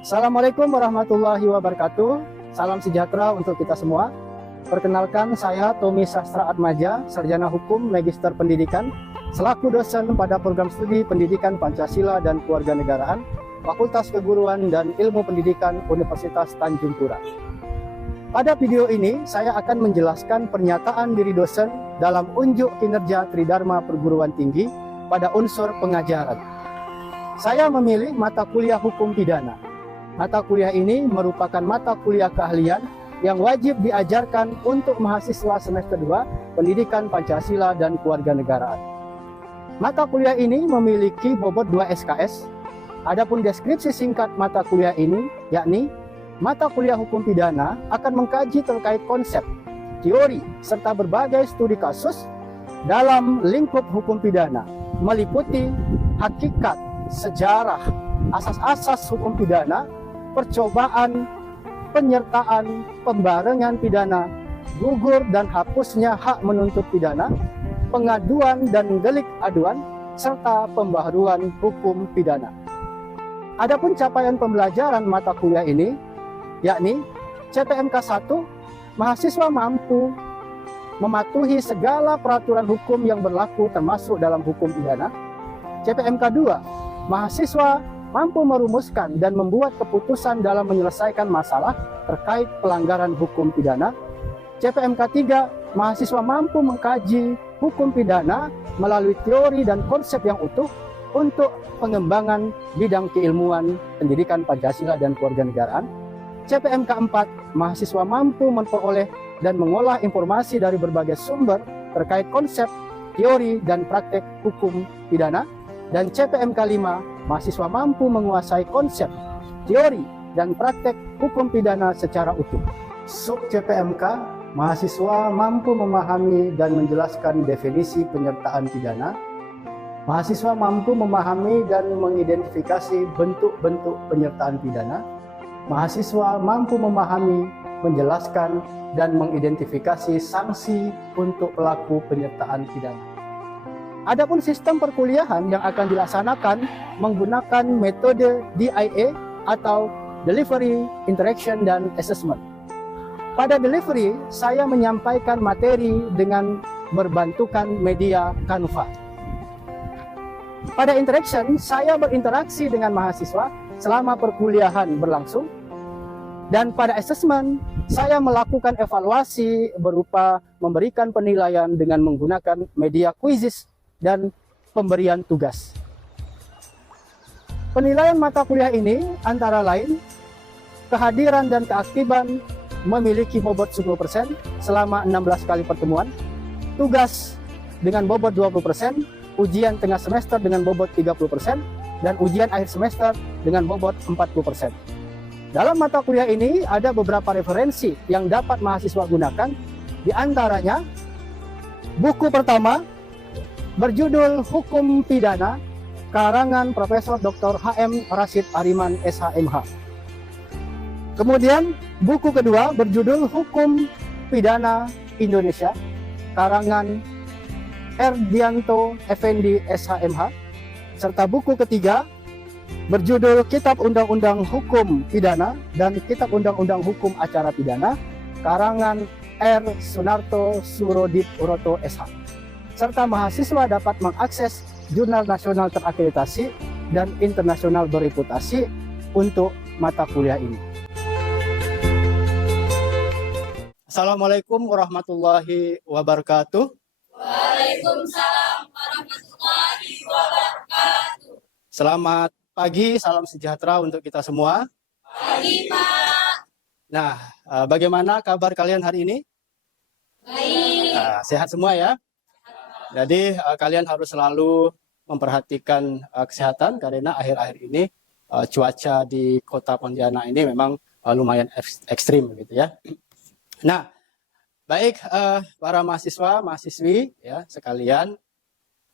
Assalamualaikum warahmatullahi wabarakatuh. Salam sejahtera untuk kita semua. Perkenalkan, saya Tommy Sastra Atmaja, Sarjana Hukum Magister Pendidikan, selaku dosen pada program studi Pendidikan Pancasila dan Kewarganegaraan, Fakultas Keguruan dan Ilmu Pendidikan Universitas Tanjung Pura. Pada video ini, saya akan menjelaskan pernyataan diri dosen dalam unjuk kinerja Tridharma Perguruan Tinggi pada unsur pengajaran. Saya memilih mata kuliah Hukum Pidana. Mata kuliah ini merupakan mata kuliah keahlian yang wajib diajarkan untuk mahasiswa semester 2 Pendidikan Pancasila dan Kewarganegaraan. Mata kuliah ini memiliki bobot 2 SKS. Adapun deskripsi singkat mata kuliah ini, yakni mata kuliah Hukum Pidana akan mengkaji terkait konsep, teori, serta berbagai studi kasus dalam lingkup hukum pidana, meliputi hakikat, sejarah, asas-asas hukum pidana, percobaan, penyertaan, pembarengan pidana, gugur dan hapusnya hak menuntut pidana, pengaduan dan delik aduan, serta pembaharuan hukum pidana. Adapun capaian pembelajaran mata kuliah ini, yakni CPMK 1, mahasiswa mampu mematuhi segala peraturan hukum yang berlaku termasuk dalam hukum pidana. CPMK 2, mahasiswa mampu merumuskan dan membuat keputusan dalam menyelesaikan masalah terkait pelanggaran hukum pidana. CPMK 3, mahasiswa mampu mengkaji hukum pidana melalui teori dan konsep yang utuh untuk pengembangan bidang keilmuan pendidikan Pancasila dan Kewarganegaraan. CPMK 4, mahasiswa mampu memperoleh dan mengolah informasi dari berbagai sumber terkait konsep, teori, dan praktek hukum pidana. Dan CPMK 5, mahasiswa mampu menguasai konsep, teori, dan praktek hukum pidana secara utuh. Sub CPMK, mahasiswa mampu memahami dan menjelaskan definisi penyertaan pidana. Mahasiswa mampu memahami dan mengidentifikasi bentuk-bentuk penyertaan pidana. Mahasiswa mampu memahami, menjelaskan, dan mengidentifikasi sanksi untuk pelaku penyertaan pidana. Adapun sistem perkuliahan yang akan dilaksanakan menggunakan metode DIA atau Delivery, Interaction, dan Assessment. Pada delivery, saya menyampaikan materi dengan berbantukan media Canva. Pada interaction, saya berinteraksi dengan mahasiswa selama perkuliahan berlangsung. Dan pada assessment, saya melakukan evaluasi berupa memberikan penilaian dengan menggunakan media quizzes dan pemberian tugas. Penilaian mata kuliah ini antara lain kehadiran dan keaktifan memiliki bobot 10% selama 16 kali pertemuan, tugas dengan bobot 20%, ujian tengah semester dengan bobot 30%, dan ujian akhir semester dengan bobot 40%. Dalam mata kuliah ini ada beberapa referensi yang dapat mahasiswa gunakan, di antaranya buku pertama berjudul Hukum Pidana, karangan Profesor Dr. H.M. Rashid Ariman SHMH. Kemudian buku kedua berjudul Hukum Pidana Indonesia, karangan Erdianto Effendi SHMH. Serta buku ketiga berjudul Kitab Undang-Undang Hukum Pidana dan Kitab Undang-Undang Hukum Acara Pidana, karangan R. Sunarto Surodip Uroto SH. Serta mahasiswa dapat mengakses jurnal nasional terakreditasi dan internasional bereputasi untuk mata kuliah ini. Assalamualaikum warahmatullahi wabarakatuh. Waalaikumsalam warahmatullahi wabarakatuh. Selamat pagi, salam sejahtera untuk kita semua. Pagi, Pak. Nah, bagaimana kabar kalian hari ini? Baik. Sehat semua ya? Jadi kalian harus selalu memperhatikan kesehatan karena akhir-akhir ini cuaca di Kota Pontianak ini memang lumayan ekstrim gitu ya. Nah, baik para mahasiswa, mahasiswi ya sekalian,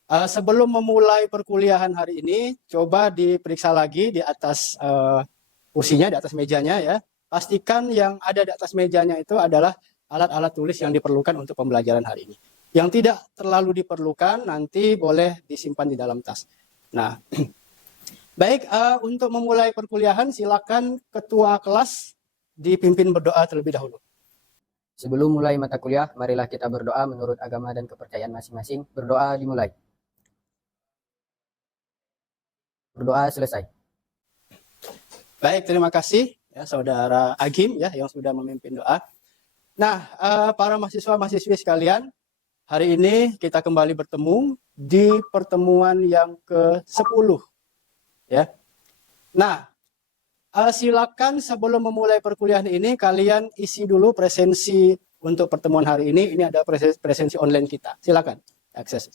sebelum memulai perkuliahan hari ini, coba diperiksa lagi di atas kursinya, di atas mejanya ya. Pastikan yang ada di atas mejanya itu adalah alat-alat tulis yang diperlukan untuk pembelajaran hari ini. Yang tidak terlalu diperlukan nanti boleh disimpan di dalam tas. Nah, baik, untuk memulai perkuliahan silakan ketua kelas dipimpin berdoa terlebih dahulu. Sebelum mulai mata kuliah, marilah kita berdoa menurut agama dan kepercayaan masing-masing. Berdoa dimulai. Berdoa selesai. Baik, terima kasih ya Saudara Agim ya yang sudah memimpin doa. Nah, para mahasiswa-mahasiswi sekalian, hari ini kita kembali bertemu di pertemuan yang ke-10 ya. Nah, silakan sebelum memulai perkuliahan ini kalian isi dulu presensi untuk pertemuan hari ini. Ini ada presensi online kita. Silakan akses.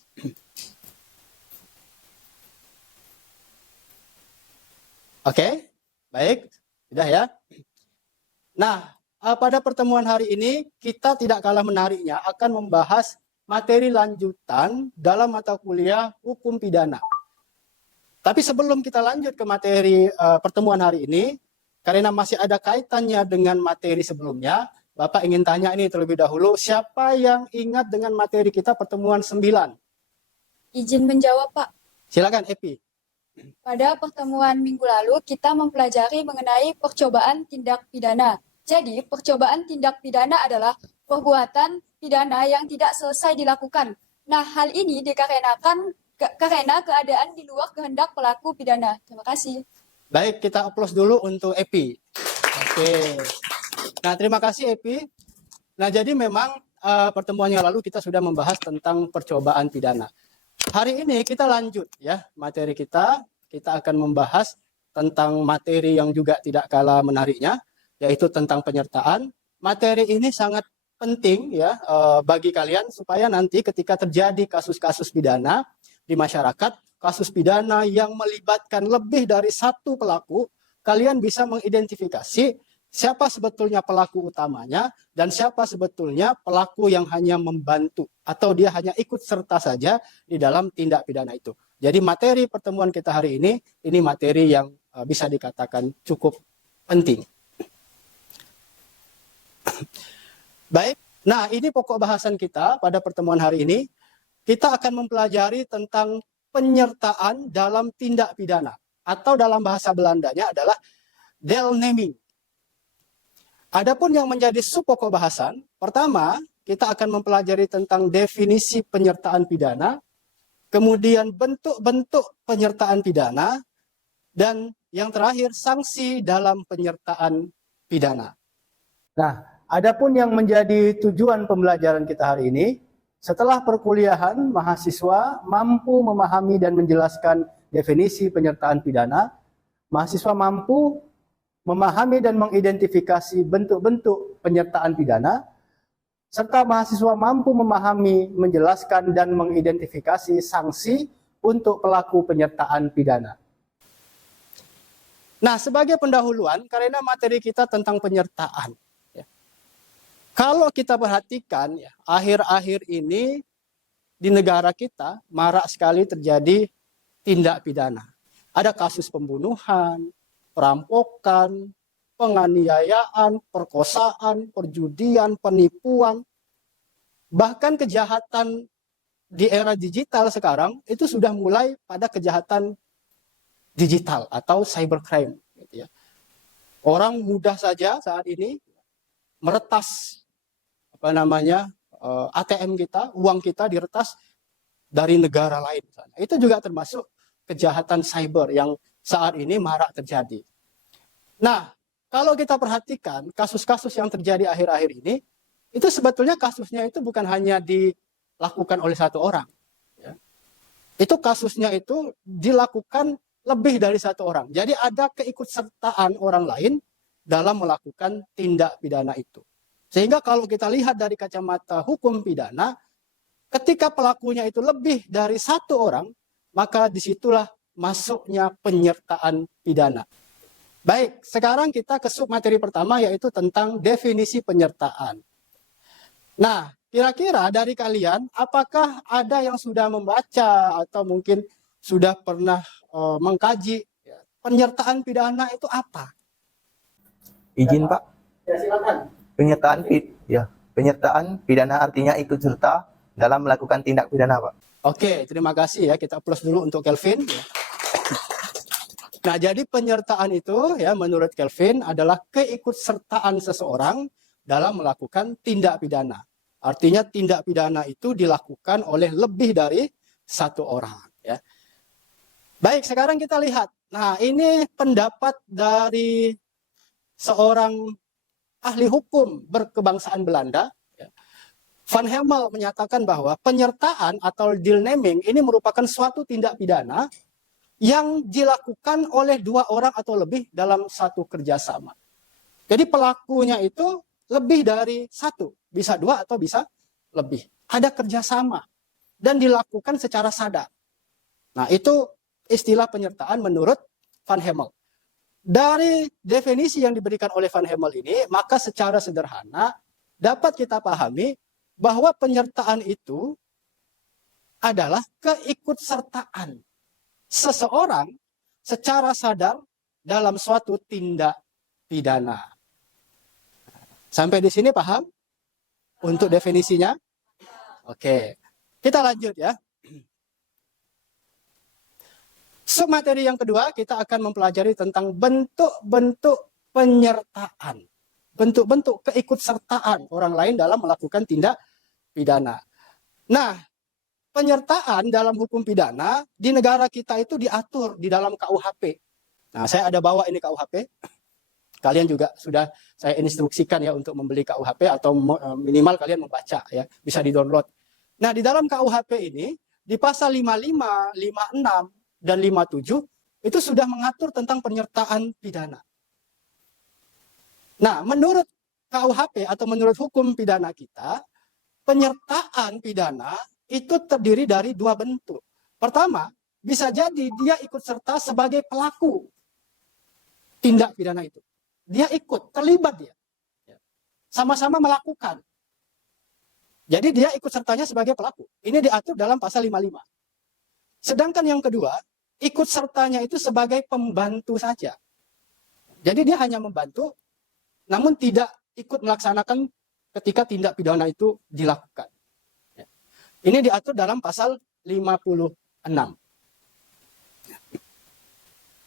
Oke, baik, sudah ya. Nah, pada pertemuan hari ini kita tidak kalah menariknya akan membahas materi lanjutan dalam mata kuliah hukum pidana. Tapi sebelum kita lanjut ke materi pertemuan hari ini, karena masih ada kaitannya dengan materi sebelumnya, Bapak ingin tanya ini terlebih dahulu, siapa yang ingat dengan materi kita pertemuan 9? Izin menjawab, Pak. Silakan, Epi. Pada pertemuan minggu lalu, kita mempelajari mengenai percobaan tindak pidana. Jadi, percobaan tindak pidana adalah perbuatan pidana yang tidak selesai dilakukan. Nah, hal ini dikarenakan karena keadaan di luar kehendak pelaku pidana. Terima kasih. Baik, kita aplaus dulu untuk Epi. Oke. Nah, terima kasih Epi. Nah, jadi memang pertemuan yang lalu kita sudah membahas tentang percobaan pidana. Hari ini kita lanjut ya materi kita akan membahas tentang materi yang juga tidak kalah menariknya, yaitu tentang penyertaan. Materi ini sangat penting ya bagi kalian supaya nanti ketika terjadi kasus-kasus pidana di masyarakat, kasus pidana yang melibatkan lebih dari satu pelaku, kalian bisa mengidentifikasi siapa sebetulnya pelaku utamanya dan siapa sebetulnya pelaku yang hanya membantu atau dia hanya ikut serta saja di dalam tindak pidana itu. Jadi materi pertemuan kita hari ini materi yang bisa dikatakan cukup penting. Baik, nah ini pokok bahasan kita pada pertemuan hari ini. Kita akan mempelajari tentang penyertaan dalam tindak pidana atau dalam bahasa Belandanya adalah deelneming. Adapun yang menjadi sub pokok bahasan, pertama kita akan mempelajari tentang definisi penyertaan pidana, kemudian bentuk-bentuk penyertaan pidana, dan yang terakhir sanksi dalam penyertaan pidana. Nah, adapun yang menjadi tujuan pembelajaran kita hari ini, setelah perkuliahan mahasiswa mampu memahami dan menjelaskan definisi penyertaan pidana, mahasiswa mampu memahami dan mengidentifikasi bentuk-bentuk penyertaan pidana, serta mahasiswa mampu memahami, menjelaskan, dan mengidentifikasi sanksi untuk pelaku penyertaan pidana. Nah, sebagai pendahuluan, karena materi kita tentang penyertaan, ya, kalau kita perhatikan, ya, akhir-akhir ini di negara kita marak sekali terjadi tindak pidana. Ada kasus pembunuhan, perampokan, penganiayaan, perkosaan, perjudian, penipuan, bahkan kejahatan di era digital sekarang itu sudah mulai pada kejahatan digital atau cybercrime. Gitu ya. Orang mudah saja saat ini meretas ATM kita, uang kita diretas dari negara lain. Itu juga termasuk kejahatan cyber yang saat ini marak terjadi. Nah, kalau kita perhatikan kasus-kasus yang terjadi akhir-akhir ini, itu sebetulnya kasusnya itu bukan hanya dilakukan oleh satu orang. Ya. Itu kasusnya itu dilakukan lebih dari satu orang. Jadi ada keikutsertaan orang lain dalam melakukan tindak pidana itu. Sehingga kalau kita lihat dari kacamata hukum pidana, ketika pelakunya itu lebih dari satu orang, maka disitulah masuknya penyertaan pidana. Baik, sekarang kita ke sub materi pertama yaitu tentang definisi penyertaan. Nah, kira-kira dari kalian apakah ada yang sudah membaca atau mungkin sudah pernah mengkaji penyertaan pidana itu apa? Izin Pak, Ya, silakan. penyertaan pidana artinya ikut serta dalam melakukan tindak pidana, Pak. Oke, terima kasih ya. Kita plus dulu untuk Kelvin. Nah, jadi penyertaan itu ya menurut Kelvin adalah keikutsertaan seseorang dalam melakukan tindak pidana. Artinya tindak pidana itu dilakukan oleh lebih dari satu orang. Ya. Baik, sekarang kita lihat. Nah, ini pendapat dari seorang ahli hukum berkebangsaan Belanda. Van Hemel menyatakan bahwa penyertaan atau deelneming ini merupakan suatu tindak pidana yang dilakukan oleh dua orang atau lebih dalam satu kerjasama. Jadi pelakunya itu lebih dari satu, bisa dua atau bisa lebih. Ada kerjasama dan dilakukan secara sadar. Nah, itu istilah penyertaan menurut Van Hemel. Dari definisi yang diberikan oleh Van Hemel ini, maka secara sederhana dapat kita pahami bahwa penyertaan itu adalah keikutsertaan seseorang secara sadar dalam suatu tindak pidana. Sampai di sini paham untuk definisinya? Oke, kita lanjut ya. Submateri yang kedua, kita akan mempelajari tentang bentuk-bentuk penyertaan. Bentuk-bentuk keikutsertaan orang lain dalam melakukan tindak pidana. Nah, penyertaan dalam hukum pidana di negara kita itu diatur di dalam KUHP. Nah, saya ada bawa ini KUHP. Kalian juga sudah saya instruksikan ya untuk membeli KUHP atau minimal kalian membaca ya, bisa di-download. Nah, di dalam KUHP ini di pasal 55, 56 dan 57 itu sudah mengatur tentang penyertaan pidana. Nah, menurut KUHP atau menurut hukum pidana kita, penyertaan pidana itu terdiri dari dua bentuk. Pertama, bisa jadi dia ikut serta sebagai pelaku tindak pidana itu. Dia ikut, terlibat dia. Sama-sama melakukan. Jadi dia ikut sertanya sebagai pelaku. Ini diatur dalam pasal 55. Sedangkan yang kedua, ikut sertanya itu sebagai pembantu saja. Jadi dia hanya membantu, namun tidak ikut melaksanakan ketika tindak pidana itu dilakukan. Ini diatur dalam pasal 56.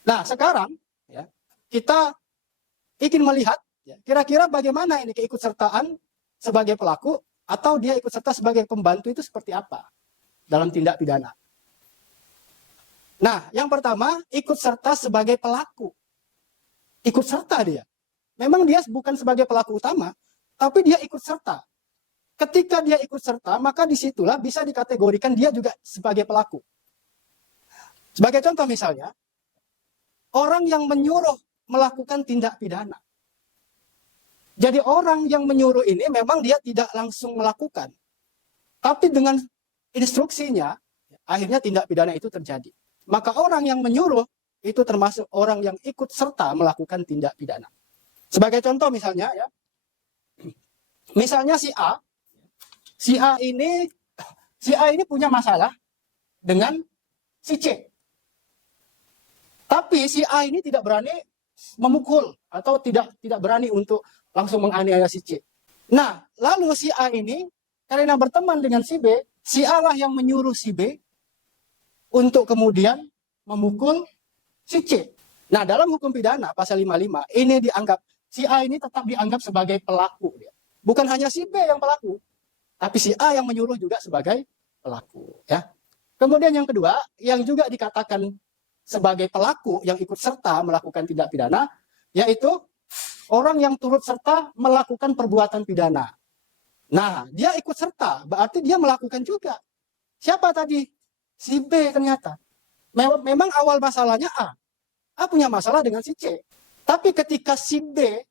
Nah, sekarang ya, kita ingin melihat ya, kira-kira bagaimana ini keikutsertaan sebagai pelaku atau dia ikut serta sebagai pembantu itu seperti apa dalam tindak pidana. Nah, yang pertama, ikut serta sebagai pelaku. Ikut serta dia. Memang dia bukan sebagai pelaku utama, tapi dia ikut serta. Ketika dia ikut serta, maka disitulah bisa dikategorikan dia juga sebagai pelaku. Sebagai contoh misalnya, orang yang menyuruh melakukan tindak pidana. Jadi orang yang menyuruh ini memang dia tidak langsung melakukan. Tapi dengan instruksinya, akhirnya tindak pidana itu terjadi. Maka orang yang menyuruh itu termasuk orang yang ikut serta melakukan tindak pidana. Sebagai contoh misalnya ya, misalnya si A ini punya masalah dengan si C. Tapi si A ini tidak berani memukul atau tidak berani untuk langsung menganiaya si C. Nah, lalu si A ini karena berteman dengan si B, si A lah yang menyuruh si B untuk kemudian memukul si C. Nah, dalam hukum pidana pasal 55 ini dianggap si A ini tetap dianggap sebagai pelaku. Bukan hanya si B yang pelaku, tapi si A yang menyuruh juga sebagai pelaku. Ya. Kemudian yang kedua, yang juga dikatakan sebagai pelaku yang ikut serta melakukan tindak pidana, yaitu orang yang turut serta melakukan perbuatan pidana. Nah, dia ikut serta, berarti dia melakukan juga. Siapa tadi? Si B ternyata. Memang awal masalahnya A. A punya masalah dengan si C. Tapi ketika si B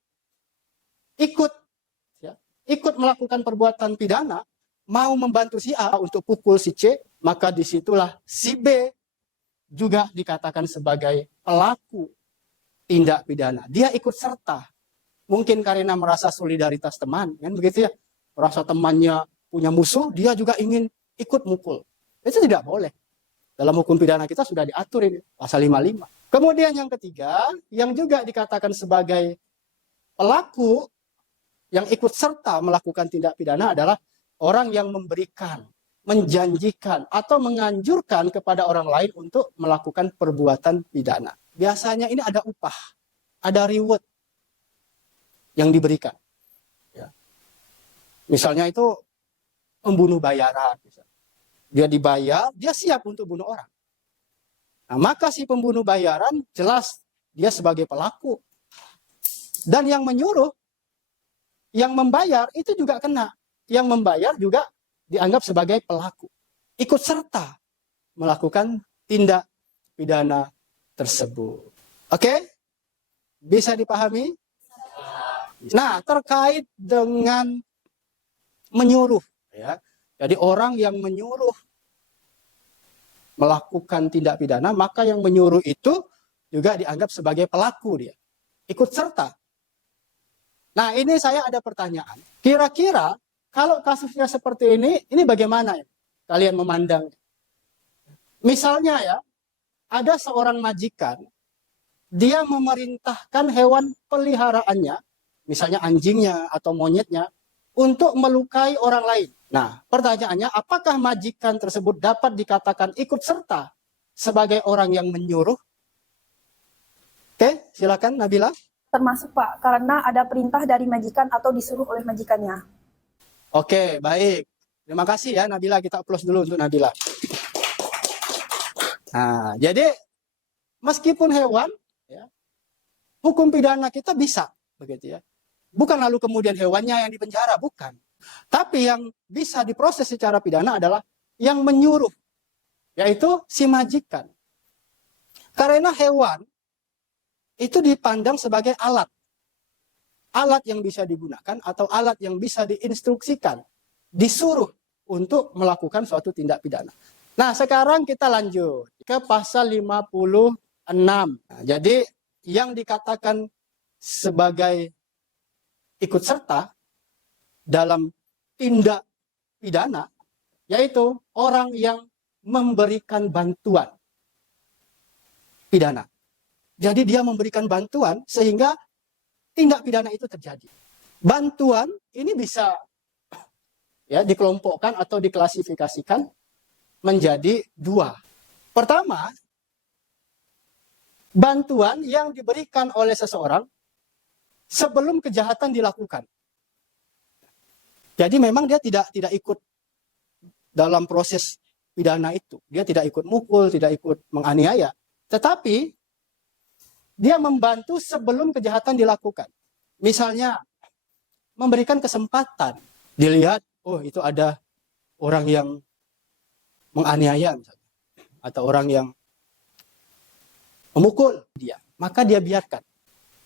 ikut melakukan perbuatan pidana, mau membantu si A untuk pukul si C, maka disitulah si B juga dikatakan sebagai pelaku tindak pidana. Dia ikut serta. Mungkin karena merasa solidaritas teman, kan begitu ya. Merasa temannya punya musuh, dia juga ingin ikut mukul. Itu tidak boleh. Dalam hukum pidana kita sudah diatur ini, pasal 55. Kemudian yang ketiga, yang juga dikatakan sebagai pelaku yang ikut serta melakukan tindak pidana adalah orang yang memberikan menjanjikan atau menganjurkan kepada orang lain untuk melakukan perbuatan pidana. Biasanya ini ada upah, ada reward yang diberikan. Ya. Misalnya itu pembunuh bayaran. Dia dibayar, dia siap untuk bunuh orang. Nah, maka si pembunuh bayaran jelas dia sebagai pelaku. Dan yang menyuruh, yang membayar itu juga kena. Yang membayar juga dianggap sebagai pelaku. Ikut serta melakukan tindak pidana tersebut. Oke? Bisa dipahami? Nah, terkait dengan menyuruh. Ya. Jadi orang yang menyuruh melakukan tindak pidana, maka yang menyuruh itu juga dianggap sebagai pelaku dia. Ikut serta. Nah, ini saya ada pertanyaan. Kira-kira kalau kasusnya seperti ini bagaimana ya kalian memandang? Misalnya ya, ada seorang majikan, dia memerintahkan hewan peliharaannya, misalnya anjingnya atau monyetnya, untuk melukai orang lain. Nah, pertanyaannya, apakah majikan tersebut dapat dikatakan ikut serta sebagai orang yang menyuruh? Oke, silakan Nabila. Termasuk Pak, karena ada perintah dari majikan atau disuruh oleh majikannya. Oke, baik. Terima kasih ya Nabila, kita applause dulu untuk Nabila. Nah, jadi meskipun hewan, ya, hukum pidana kita bisa, begitu ya. Bukan lalu kemudian hewannya yang dipenjara, bukan. Tapi yang bisa diproses secara pidana adalah yang menyuruh, yaitu si majikan. Karena hewan itu dipandang sebagai alat. Alat yang bisa digunakan atau alat yang bisa diinstruksikan, disuruh untuk melakukan suatu tindak pidana. Nah, sekarang kita lanjut ke pasal 56. Nah, jadi yang dikatakan sebagai ikut serta dalam tindak pidana yaitu orang yang memberikan bantuan pidana. Jadi dia memberikan bantuan sehingga tindak pidana itu terjadi. Bantuan ini bisa ya dikelompokkan atau diklasifikasikan menjadi dua. Pertama, bantuan yang diberikan oleh seseorang sebelum kejahatan dilakukan. Jadi memang dia tidak ikut dalam proses pidana itu. Dia tidak ikut mukul, tidak ikut menganiaya. Tetapi dia membantu sebelum kejahatan dilakukan. Misalnya, memberikan kesempatan. Dilihat, oh itu ada orang yang menganiaya misalnya. Atau orang yang memukul dia. Maka dia biarkan.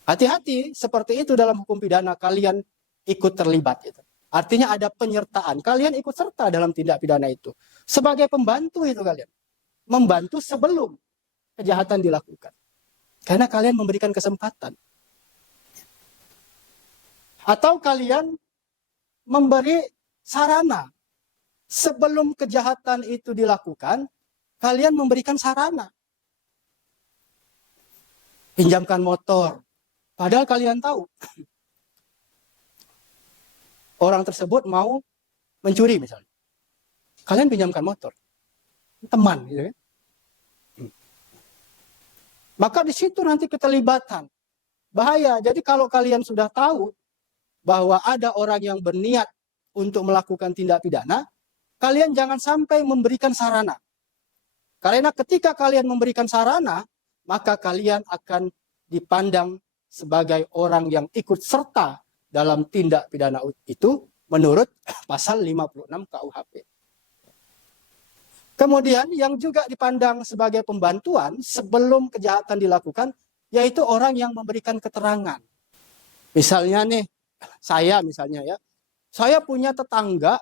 Hati-hati, seperti itu dalam hukum pidana, kalian ikut terlibat. Gitu. Artinya ada penyertaan. Kalian ikut serta dalam tindak pidana itu. Sebagai pembantu itu kalian. Membantu sebelum kejahatan dilakukan. Karena kalian memberikan kesempatan. Atau kalian memberi sarana. Sebelum kejahatan itu dilakukan, kalian memberikan sarana. Pinjamkan motor. Padahal kalian tahu. Orang tersebut mau mencuri misalnya. Kalian pinjamkan motor. Teman gitu kan. Maka di situ nanti keterlibatan. Bahaya. Jadi kalau kalian sudah tahu bahwa ada orang yang berniat untuk melakukan tindak pidana, kalian jangan sampai memberikan sarana. Karena ketika kalian memberikan sarana, maka kalian akan dipandang sebagai orang yang ikut serta dalam tindak pidana itu menurut pasal 56 KUHP. Kemudian yang juga dipandang sebagai pembantuan sebelum kejahatan dilakukan, yaitu orang yang memberikan keterangan. Misalnya nih, saya misalnya ya, saya punya tetangga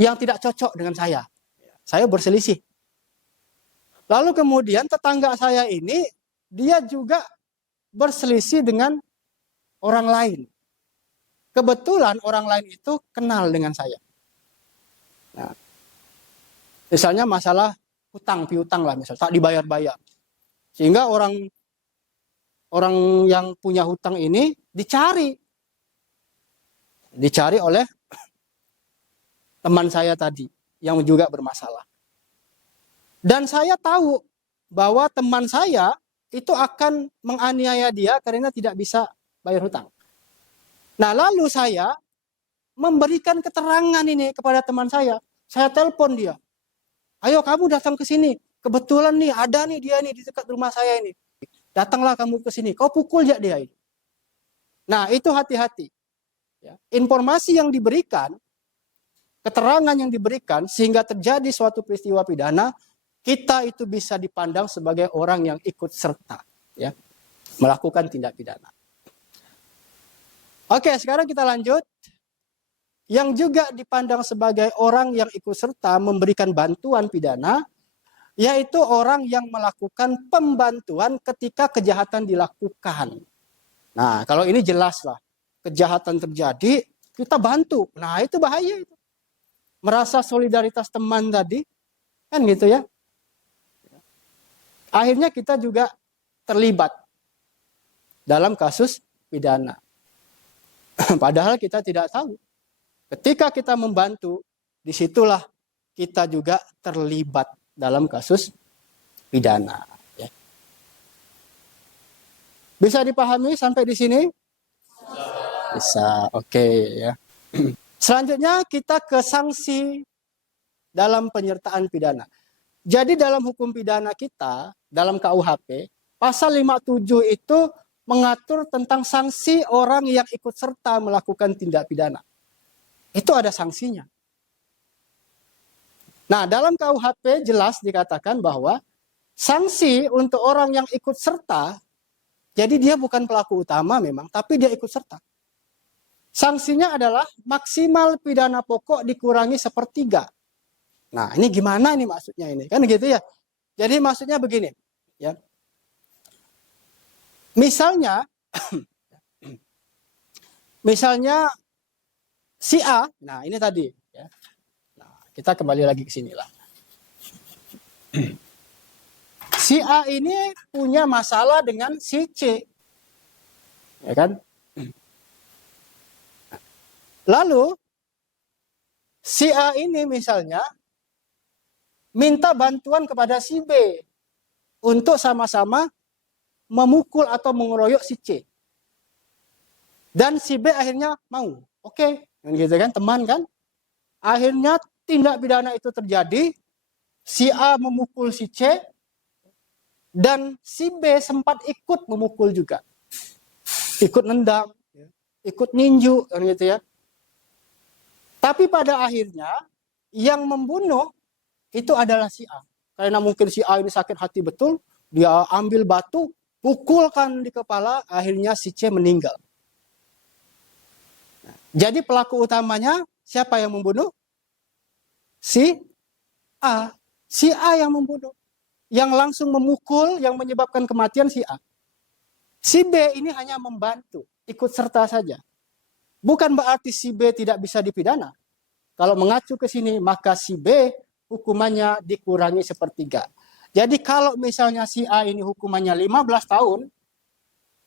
yang tidak cocok dengan saya. Saya berselisih. Lalu kemudian tetangga saya ini, dia juga berselisih dengan orang lain. Kebetulan orang lain itu kenal dengan saya. Nah, misalnya masalah hutang piutang lah, misalnya tak dibayar-bayar. Sehingga orang yang punya hutang ini dicari oleh teman saya tadi. yang juga bermasalah. Dan saya tahu bahwa teman saya itu akan menganiaya dia karena tidak bisa bayar hutang. Nah, lalu saya memberikan keterangan ini kepada teman saya. Saya telepon dia. Ayo kamu datang ke sini. Kebetulan nih ada nih dia nih di dekat rumah saya ini. Datanglah kamu ke sini. Kau pukul ya dia ini. Nah, itu hati-hati. Ya. Informasi yang diberikan, keterangan yang diberikan sehingga terjadi suatu peristiwa pidana, kita itu bisa dipandang sebagai orang yang ikut serta, ya, melakukan tindak pidana. Oke, sekarang kita lanjut. Yang juga dipandang sebagai orang yang ikut serta memberikan bantuan pidana, yaitu orang yang melakukan pembantuan ketika kejahatan dilakukan. Nah, kalau ini jelas lah, kejahatan terjadi, kita bantu. Nah, itu bahaya itu. Merasa solidaritas teman tadi, kan gitu ya. Akhirnya kita juga terlibat dalam kasus pidana. Padahal kita tidak tahu. Ketika kita membantu, disitulah kita juga terlibat dalam kasus pidana. Ya. Bisa dipahami sampai di sini? Bisa, oke ya. Selanjutnya kita ke sanksi dalam penyertaan pidana. Jadi dalam hukum pidana kita, dalam KUHP, pasal 57 itu mengatur tentang sanksi orang yang ikut serta melakukan tindak pidana. Itu ada sanksinya. Nah, dalam KUHP jelas dikatakan bahwa sanksi untuk orang yang ikut serta, jadi dia bukan pelaku utama memang, tapi dia ikut serta. Sanksinya adalah maksimal pidana pokok dikurangi 1/3. Nah, ini gimana nih maksudnya ini? Kan gitu ya. Jadi maksudnya begini, ya. Misalnya misalnya si A, nah ini tadi, ya. Nah, kita kembali lagi ke sini lah. Si A ini punya masalah dengan si C. Ya kan? Lalu si A ini misalnya minta bantuan kepada si B untuk sama-sama memukul atau mengeroyok si C. Dan si B akhirnya mau. Oke, gitu kan, teman kan? Akhirnya tindak pidana itu terjadi, si A memukul si C, dan si B sempat ikut memukul juga. Ikut nendang, ikut ninju, kan gitu ya. Tapi pada akhirnya yang membunuh itu adalah si A. Karena mungkin si A ini sakit hati betul, dia ambil batu, pukulkan di kepala, akhirnya si C meninggal. Jadi pelaku utamanya siapa yang membunuh? Si A. Si A yang membunuh. Yang langsung memukul, yang menyebabkan kematian si A. Si B ini hanya membantu, ikut serta saja. Bukan berarti si B tidak bisa dipidana. Kalau mengacu ke sini, maka si B hukumannya dikurangi 1/3. Jadi kalau misalnya si A ini hukumannya 15 tahun,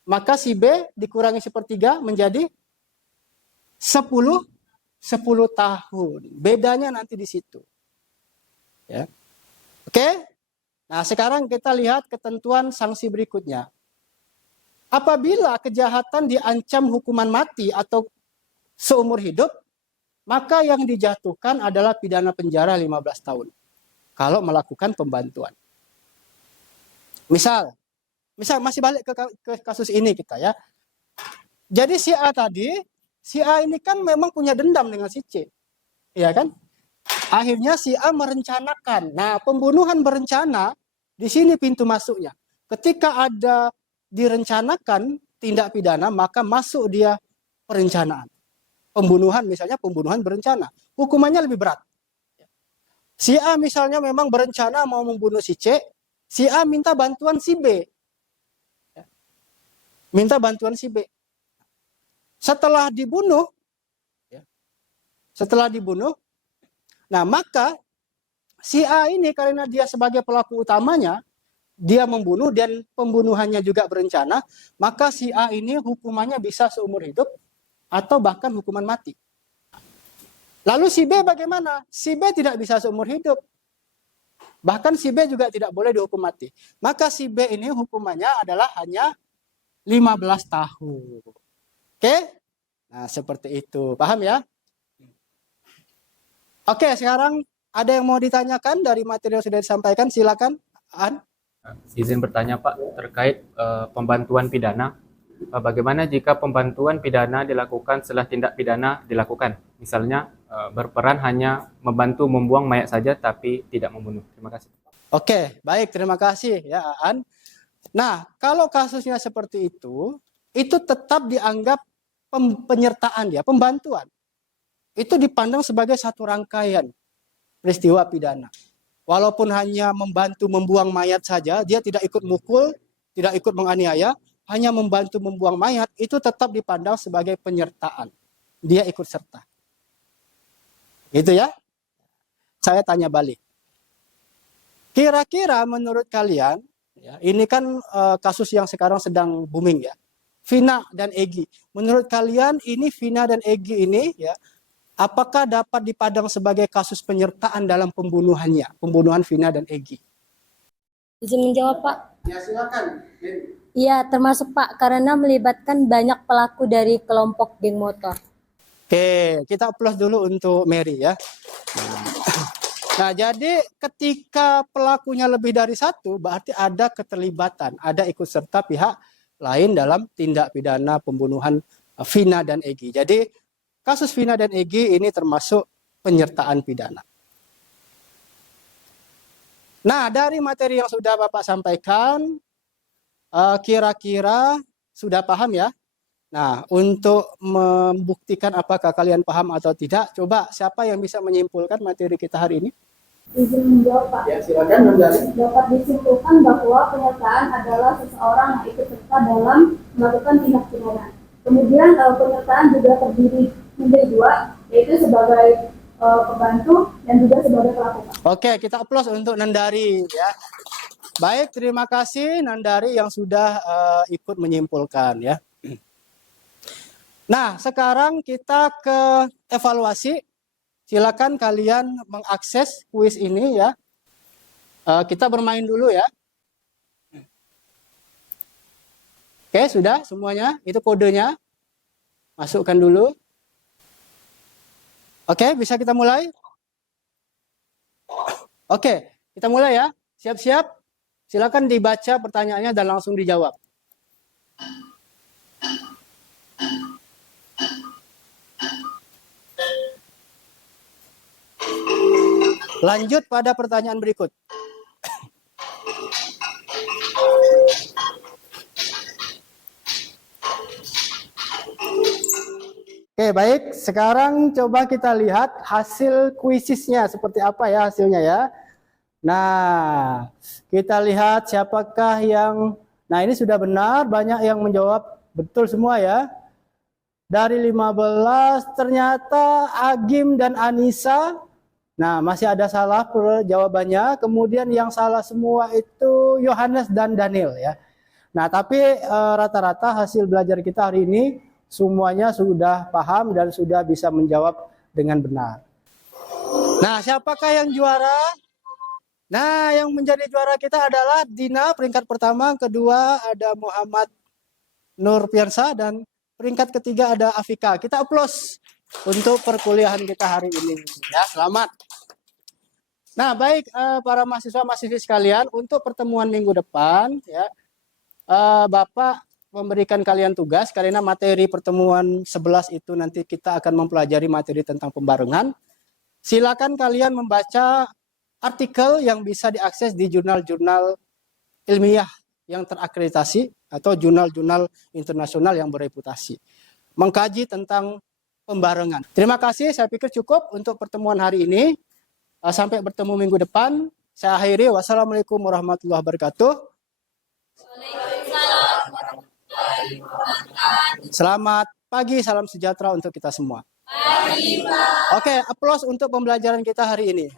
maka si B dikurangi 1/3 menjadi 10 tahun. Bedanya nanti di situ. Ya. Oke? Nah, sekarang kita lihat ketentuan sanksi berikutnya. Apabila kejahatan diancam hukuman mati atau seumur hidup, maka yang dijatuhkan adalah pidana penjara 15 tahun. Kalau melakukan pembantuan. Misal masih balik ke kasus ini kita ya. Jadi si A tadi, si A ini kan memang punya dendam dengan si C. Iya kan? Akhirnya si A merencanakan. Nah, pembunuhan berencana, di sini pintu masuknya. Ketika ada direncanakan tindak pidana, maka masuk dia perencanaan. Pembunuhan misalnya pembunuhan berencana. Hukumannya lebih berat. Si A misalnya memang berencana mau membunuh si C, si A minta bantuan si B. Minta bantuan si B. Setelah dibunuh, nah maka si A ini karena dia sebagai pelaku utamanya, dia membunuh dan pembunuhannya juga berencana, maka si A ini hukumannya bisa seumur hidup atau bahkan hukuman mati. Lalu si B bagaimana? Si B tidak bisa seumur hidup. Bahkan si B juga tidak boleh dihukum mati. Maka si B ini hukumannya adalah hanya 15 tahun. Oke? Nah, seperti itu. Paham ya? Oke, sekarang ada yang mau ditanyakan dari materi yang sudah disampaikan? Silakan, An. Izin bertanya Pak, terkait pembantuan pidana. Bagaimana jika pembantuan pidana dilakukan setelah tindak pidana dilakukan? Misalnya berperan hanya membantu membuang mayat saja tapi tidak membunuh. Terima kasih. Oke, baik, terima kasih ya, An. Nah, kalau kasusnya seperti itu tetap dianggap penyertaan ya, pembantuan. Itu dipandang sebagai satu rangkaian peristiwa pidana. Walaupun hanya membantu membuang mayat saja, dia tidak ikut mukul, tidak ikut menganiaya, hanya membantu membuang mayat, itu tetap dipandang sebagai penyertaan. Dia ikut serta. Gitu ya. Saya tanya balik. Kira-kira menurut kalian, ya, ini kan kasus yang sekarang sedang booming ya, Vina dan Egy. Menurut kalian ini Vina dan Egy ini ya, apakah dapat dipandang sebagai kasus penyertaan dalam pembunuhannya, pembunuhan Vina dan Egy? Izin menjawab, Pak. Ya, silakan. Iya, termasuk Pak, karena melibatkan banyak pelaku dari kelompok geng motor. Oke, kita plus dulu untuk Mary ya. Nah, jadi ketika pelakunya lebih dari satu, berarti ada keterlibatan, ada ikut serta pihak lain dalam tindak pidana pembunuhan Vina dan Egy. Jadi kasus Vina dan Egy ini termasuk penyertaan pidana. Nah, dari materi yang sudah Bapak sampaikan, kira-kira sudah paham ya? Nah, untuk membuktikan apakah kalian paham atau tidak, coba siapa yang bisa menyimpulkan materi kita hari ini? Izin menjawab, Pak. Ya, silakan Nandari. Dapat disimpulkan bahwa penyertaan adalah seseorang yang ikut serta dalam melakukan tindak pidana. Kemudian penyertaan juga terdiri menjadi dua, yaitu sebagai pembantu dan juga sebagai pelaku. Oke, kita aplaus untuk Nandari ya. Baik, terima kasih Nandari yang sudah ikut menyimpulkan ya. Nah, sekarang kita ke evaluasi. Silakan kalian mengakses kuis ini ya. Kita bermain dulu ya. Oke, sudah semuanya. Itu kodenya. Masukkan dulu. Oke, bisa kita mulai? Oke, kita mulai ya. Siap-siap. Silakan dibaca pertanyaannya dan langsung dijawab. Lanjut pada pertanyaan berikut. Oke, baik. Sekarang coba kita lihat hasil kuisisnya seperti apa ya hasilnya ya. Nah, kita lihat siapakah yang... Nah, ini sudah benar, banyak yang menjawab betul semua ya. Dari 15 ternyata Agim dan Anissa. Nah, masih ada salah jawabannya. Kemudian yang salah semua itu Yohanes dan Daniel ya. Nah, tapi rata-rata hasil belajar kita hari ini semuanya sudah paham dan sudah bisa menjawab dengan benar. Nah, siapakah yang juara? Nah, yang menjadi juara kita adalah Dina peringkat pertama, kedua ada Muhammad Nur Piansa dan peringkat ketiga ada Afika. Kita aplaus untuk perkuliahan kita hari ini. Ya, selamat. Nah, baik para mahasiswa-mahasiswi sekalian, untuk pertemuan minggu depan ya, Bapak memberikan kalian tugas karena materi pertemuan 11 itu nanti kita akan mempelajari materi tentang pembarengan. Silakan kalian membaca artikel yang bisa diakses di jurnal-jurnal ilmiah yang terakreditasi atau jurnal-jurnal internasional yang bereputasi. Mengkaji tentang pembarengan. Terima kasih, saya pikir cukup untuk pertemuan hari ini. Sampai bertemu minggu depan. Saya akhiri. Wassalamualaikum warahmatullahi wabarakatuh. Selamat pagi, salam sejahtera untuk kita semua. Oke, aplaus untuk pembelajaran kita hari ini.